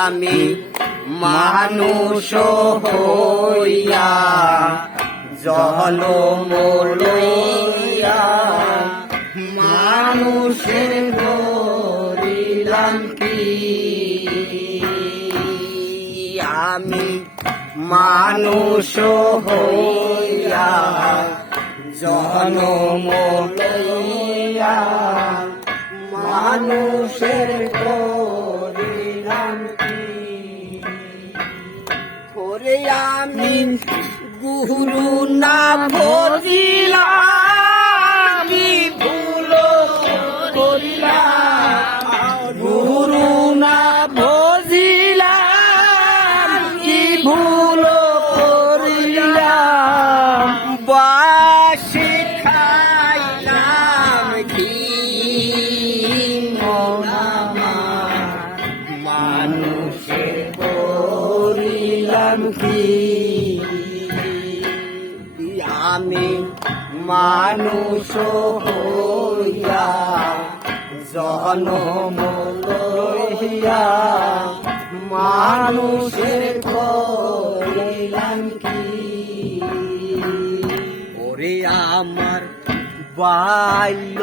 আমি মানুষ হইয়া জল মলইয়া মানুষের করিলাম কি আমি মানুষ হইয়া জনম লইয়া মানুষের করে আমি গুরু না ভজিলাম কি ভুল করিলাম। গুরু না ভজিলাম কি ভুল আমি মানুষ হইয়া জনম লইয়া মানুষের করিলাম কি? ওরে আমার বাল্যকাল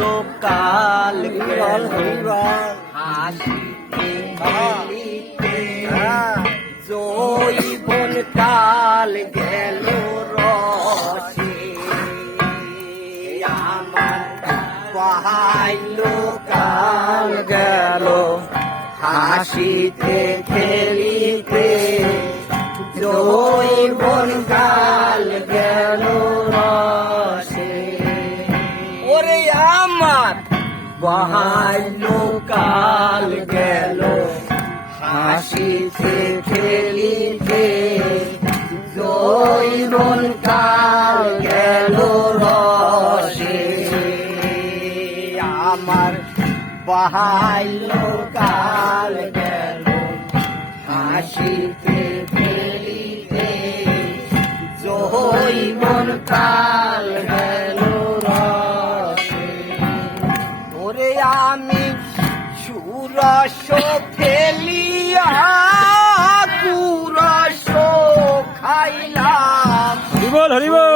হাসিতে খেলিতে জৈবন কাল গেল রসে। বাল্যকাল গেল। হাসিতে, খেলিতে জৈবন কাল গেল ওরে আমার বাল্যকাল গেল। হাসিতে, খেলিতে জৈবন কাল বাল্যকাল গেল। হাসিতে খেলিতে জৈবন কাল গেল ওরে আমি সুরস ফেলিয়া কুরস খাইলাম। হরিবল হরিবল।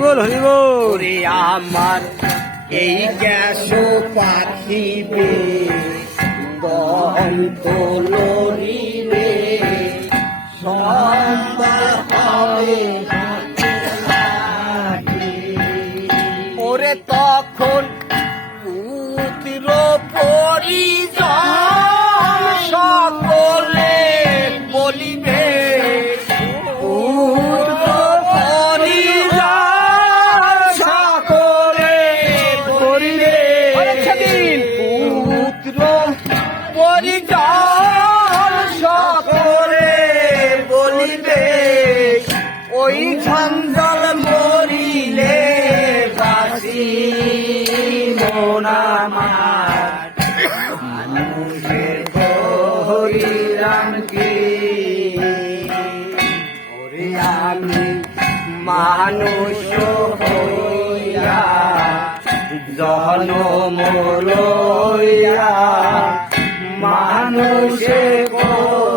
হরিবল হরিবল ওরে আমার, এই গ্যাসো পাখিবে দম তোলরিবে সম্বল হবে। ওরে তখন পুত্র পরিজন সকলে বলিবে ঝঞ্ঝল মরিলে বাসি মোনামার মানুষের করিলাম কি? আমি মানুষ হইয়া জনম লইয়া মানুষে করিলাম